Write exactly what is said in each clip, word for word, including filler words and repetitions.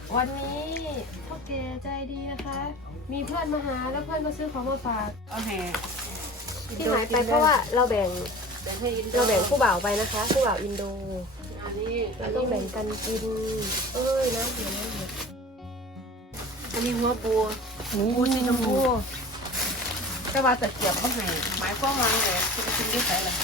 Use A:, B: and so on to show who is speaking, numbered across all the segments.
A: วันนี้พ่อแกใจดีนะคะ มีเพื่อนมาหาแล้วเพื่อนมาซื้อของมาฝาก
B: โอเค
A: ที่หายไปเพราะว่าเราแบ่ง
B: แบ่งให้อินโด
A: เราแบ่งผู้บ่าวไปนะคะผู้บ่าวอินโด
B: อันนี้
A: เราต้องแบ่งกันกินเอ้ยน้ำเดือดน้ำเดือด
B: อันนี้หัวปูปูสีชมพูแต่ว่าตะเกียบก็ให้หมายความว่าไงคุณกินได้ใส่ละ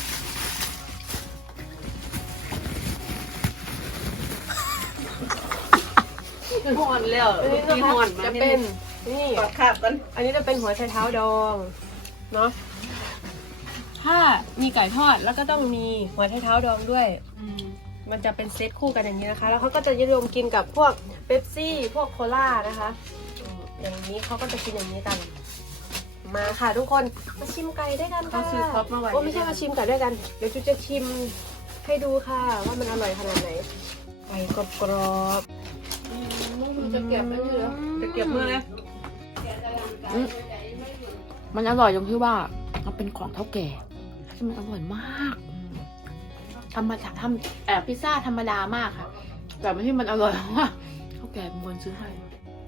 B: หอนแล้ว
A: อันนี้
B: มี
A: นะ
B: ห
A: คะ
B: อนมา
A: จะ
B: นี่
A: เป็นนี่
B: กอดขาบกัน
A: อันนี้จะเป็นหัวไชเท้าดองเนาะถ้ามีไก่ทอดแล้วก็ต้องมีหัวไชเท้าดองด้วย
B: อืม
A: มันจะเป็นเซตคู่กันอย่างนี้นะคะ แล้วเขาก็จะนิยมกินกับพวกเป๊ปซี่พวกโคลานะคะอย่างนี้เขาก็จะกินอย่างนี้กัน มาค่ะทุกคนมาชิมไก่ด้วยกัน
B: เขา
A: ค่ะ
B: ซื้อครบมาไว้
A: โอ้ไม่ใช่มาชิมไก่ด้วยกันเดี๋ยวจุ๊จะชิมให้ดูค่ะว่ามันอร่อยขนาดไหนไก่กรอบกรอบ
B: จะเก็บไม่เหลือจะเก็บเมื่อไร
C: มันอร่อยตรงที่ว่ามันเป็นของเท่าแก่ที่มันอร่อยมากทำมาทำแอบพิซซ่าธรรมดามากค่ะ แต่ไม่ที่มันอร่อยเพราะว่าเท่าแก่เป็นคนซื้อให้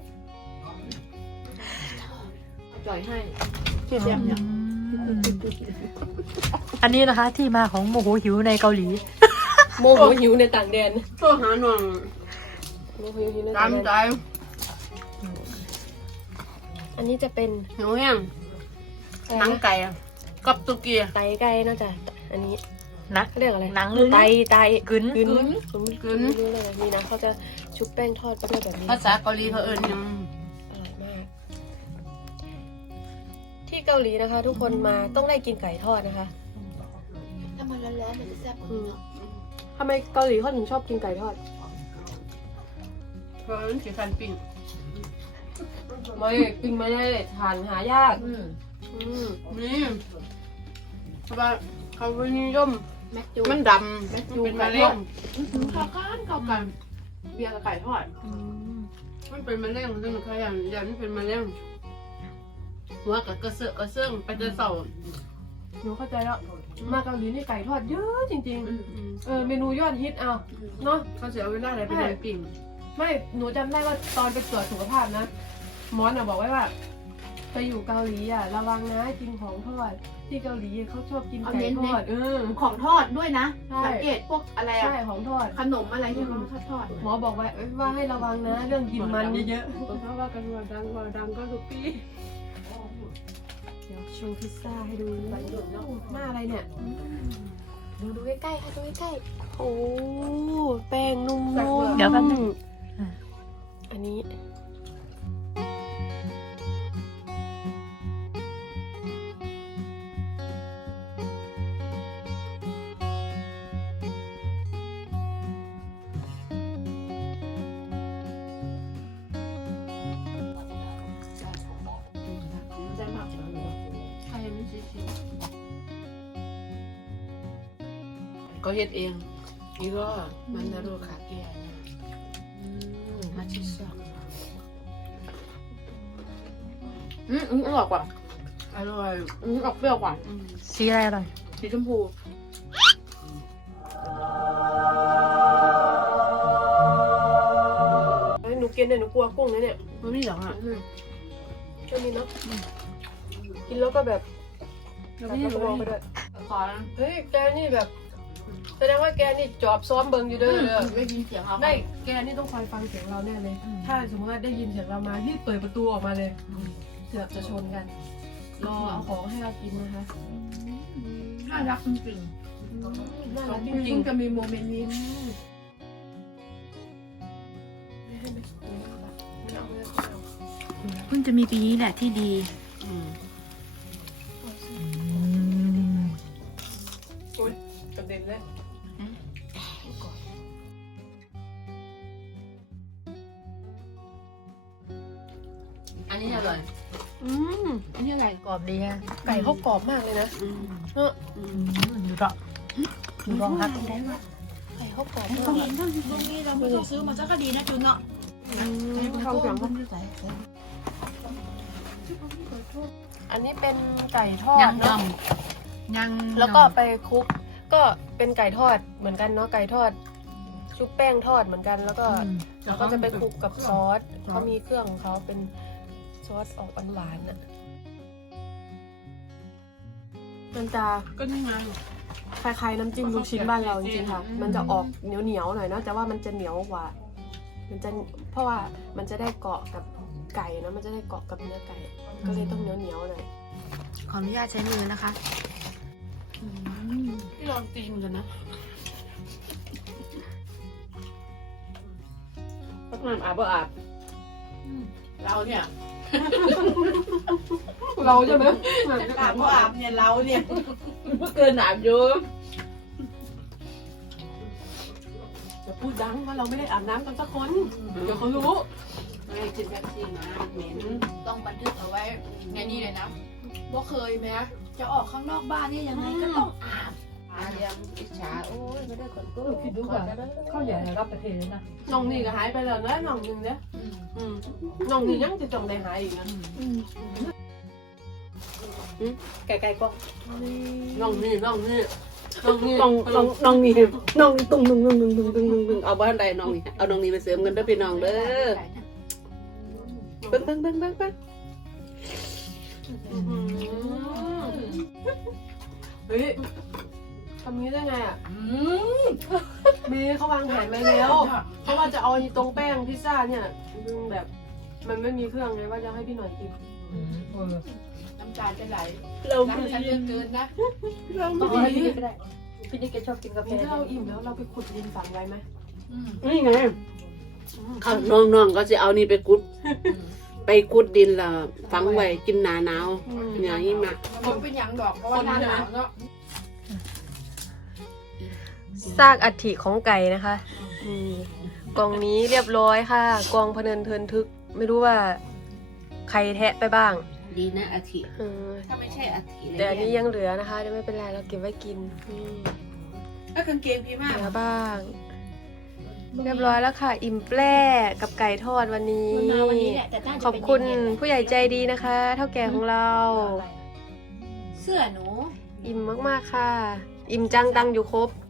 C: จ่อยให้เทียบเนี่ย
D: อันนี้นะคะที่มาของโมโหหิวในเกาหลี
A: โมโหหิวในต่างแดน
B: ตัวหาหน่อง
A: โมโหหิวใน
B: ตา
A: ต่าง
B: ม
A: แด
B: ใจ
A: นอันนี้จะเป็น
B: หิวแห้งหนังไก่กับตุกี้
A: ไตไก่น่าจะอันนี้
D: นะ
A: เขาเรียกอะไร
D: หนังหรือ
A: ไตไต
D: กึ๋น
A: กึนผมไม่รู้เลยนะนี่นะเขาจะชุบแป้งทอดไปด้วยแบบนี้
B: ภาษาเกาหลีเขาเอิ้นยัง
A: อร่อยมาก ที่เกาหลีนะคะ ทุกคนมาต้องได้กินไก่ทอดนะคะ
C: ถ้ามันร้อนๆมันจะแซ่บกว่านี้เนาะ
A: ทำไมเกาหลีเขาถึงชอบกินไก่ทอด
B: เขาเอิ้นสีสันปิ้ง
A: ไม่กินไม่ได้ทานหายาก
C: อืม
A: อืม
B: นี่เพราะว่าเขาไม่นิยม
C: แม็กจู
B: มันดำมันเป็นมะเร็ง
C: เข้ากันเข้ากันเบียร์กับไก่ทอด
B: มันเป็นมะเร็งซึ่งเขาอย่างอย่างนี้เป็นมะเร็งหัวกับกระเซาะกระเซิงไปจะเสา
A: หนูเข้าใจแล้ว มาเกาหลีนี่ไก่ทอดเยอะจริงๆ เออเมนูยอดฮิตเอาเนาะ
B: เขาจะเอาเวลาอะไรไปเดินปิ้ง
A: ไม่ หนูจำได้ว่าตอนไปตรวจสุขภาพนะหมอน่ะบอกไว้ว่า ไปอยู่เกาหลีอ่ะระวังนะกินของทอด ที่เกาหลีเขาชอบกินไก่ทอดเออ
C: ของทอดด้วยนะ
A: ใช่
C: สังเกตพวกอะไรอะ
A: ใช่ของทอด
C: ขนมอะไรที่เขาทอดทอด
A: หมอบอกไว้ว่าให้ระวังนะเรื่องกินมันเยอะ
B: เพราะว่ากันว่าดังว่าดังก็ทุกปี
A: ๆเดี๋ยวโชว์พิซซ่าให้ดูหน้าอะไรเนี่ยดูดูใกล้ๆค่ะดูใกล้ๆโอ้แป้งนุ่มๆ
D: เดี๋ยวแป๊บนึง
A: อันนี้
B: ใครไม่ชิชิก็เฮ็ดเองอีก็มันนาโรคาเกียมาชิซะ
C: อืมอืมอร่อยกว่า
B: อร่อย
C: อืมออกเปรี้ยวกว่า
D: สีอะไรอร่อย
C: สีชมพู
A: เฮ้ยหนูกินเนี่ยหนูกลัวกุ้งนะเนี่ย
B: มันไม่หรอกอ่ะ
A: ช่วงนี้เนาะกินแล้วก็แบบ
B: เรา
A: ตั
B: ไม่
A: ด
B: ได้
A: กระ
B: รู้
A: บอกไปด้วย
C: ขอ
A: เฮ้ยแกนี่แบบ แสดงว่าแกนี่จอบซ้อมเบิงอยู่เด้อเด้อ
C: ได้ยินเสียงเรา
A: ได้แกนี่ต้องคอยฟังเสียงเราแน่เลย ถ้าสมมติว่าได้ยินเสียงเรามารีบเปิดประตูออกมาเลยเกือบจะชนกัน รอเอาของให้เรากินนะคะ
C: น่ารักจริง
A: น่า
C: ๆสอ
A: รั
C: ง
A: กจ
C: ปี
A: ริง
C: เพิ่งจะมีโมเมนต์นี้
D: เพิ่งจะมีปีนี้แหละที่ดี
B: อืม
A: ๆโอ๊ยกระเด็นเลย
B: อันนี้อร่อย
A: อืม
C: อันนี้อะไร
D: กรอบดีฮะ
A: ไก่เขากรอบมากเลยนะ
B: อืม
A: เนอะ
D: อืมอยู่รออยู่รองฮัก
A: ไก่เขากรอบมาก
C: ตรงนี้ตรงนี้เราไม่ต้องซื้อมาสักก็ดีนะจูนเนาะ
A: ข้าวเหนียวอันนี้เป็นไก่ทอด
D: ยัง
A: เนาะ
D: ยัง
A: แล้วก็ไปคลุกก็เป็นไก่ทอดเหมือนกันเนาะไก่ทอด ชชุบแป้งทอดเหมือนกัน แล้วก็เราก็จะไปคลุกกับซอสเขามีเครื่องของเขาเป็นซอสออกหวานๆน่ะมันจะ
B: ก็นี่ไง
A: คล้ายๆน้ำจิ้มลูกชิ้นบ้านเราจริงๆค่ะ มันจะออกเหนียวๆหน่อยเนาะแต่ว่ามันจะเหนียวกว่า มันจะเพราะว่ามันจะได้เกาะกับไก่นะมันจะได้เกาะกับเนื้อไก่ ก็เลยต้องเหนียวๆหน่อย
D: ขออนุญาตใช้มือนะคะ
B: ที่ลองตีนกันนะ
C: พักน้ำอาบบ่อาบเราเนี่ย
A: เราใช่ไหม
B: อาบก็อาบเนี่ยเราเนี่ย
C: เมื่อเกินอาบอยู่
A: อย่าพูดดังว่าเราไม่ได้อาบน้ำกันสักคน เดี๋ยวเขารู้
C: ไม่กินแท็กซี่มาเหม็นต้องบันทึกเอาไว้ในนี่เลยนะว่าเคยไหมจะออกข้างนอกบ้านเนี่ยยังไงก็ต้องอาบอาเรียงอิจฉาโอ้ยไม่ได้กดกู้
D: คิดดูก่อน เข้าใหญ่รับประเทศเลยนะ
A: น้องนี่ก็หายไปแล้วนะน้องหนึงเนี่ยอืมน้องนี่ยังจะจงได้หายอีกนะไก่ไก่ก็น้องนี่น้องนี่น้องนี่
B: น้องน้องน้องนี่น้องนี่ตุ้งตุ้งตุ้งตุ้งตุ้งตุ้งตุ้งตุ้งเอาบ้านใดน้องนี่เอาน้องนี่ไปเสริมกันเด้อพี่น้องเด้อเบิ้งเบิ้งเบิ้งเบิ้งเบิ้ง
A: อื้อหือเฮ้ยทำนี้ได้ไงอ่ะเมย์เขาวางแผนไว้แล้ว เพราะว่าจะเอาตรงแป้งพิซซ่าเนี่ยมึงแบบ มันไม่มีเครื่องเลยว่าจะให้พี่หน่อยกิน
C: น้ำตาจะไหล
B: เรา
C: รัก
B: ไม่
C: ฉัน
B: ได้
C: เหลือเกินนะ
B: เรา
A: ต
B: ไม่
A: อน
B: ได้
A: นี้
D: พี่นี่แกชอบกินกาแฟ
A: ถ้าเราอิ่มแล้วเราไปขุดดินฝังไว้ไหม
B: นี่ไงเขาน้องน้องก็จะเอานี่ไปกุด ไปกุดดินละฝังไว้กินหนาหนาวอย่างนี้มา
C: มันเป็นอย่างดอกเพราะว่าหน้าหนาวเนาะ
A: ซากอัฐิของไก่นะคะอืมกล่องนี้เรียบร้อยค่ะกองพะเนินเทินทึก ไม่รู้ว่าใครแทะไปบ้าง
B: ดีนะอาทิ
A: เออ
B: ถ้าไม่ใช่อาทิ
A: แต่อันนี้ยังเหลือนะคะเดี๋ยวไม่เป็นไรเราเก็บไว้กินนี่
B: แล้วกางเกงพี่มาก
A: เหลือบ้าง เรียบร้อยแล้วค่ะ อิ่มแปร่กับไก่ทอดวันนี้
C: มันมาวันนี้แหละแต่น่าจะ
A: ขอบคุณผู้ใหญ่ใจดีนะคะ เท่าแก่ของเรา
C: เสื้อหนู
A: อิ่มมากๆค่ะ อิ่มจังตังอยู่ครบ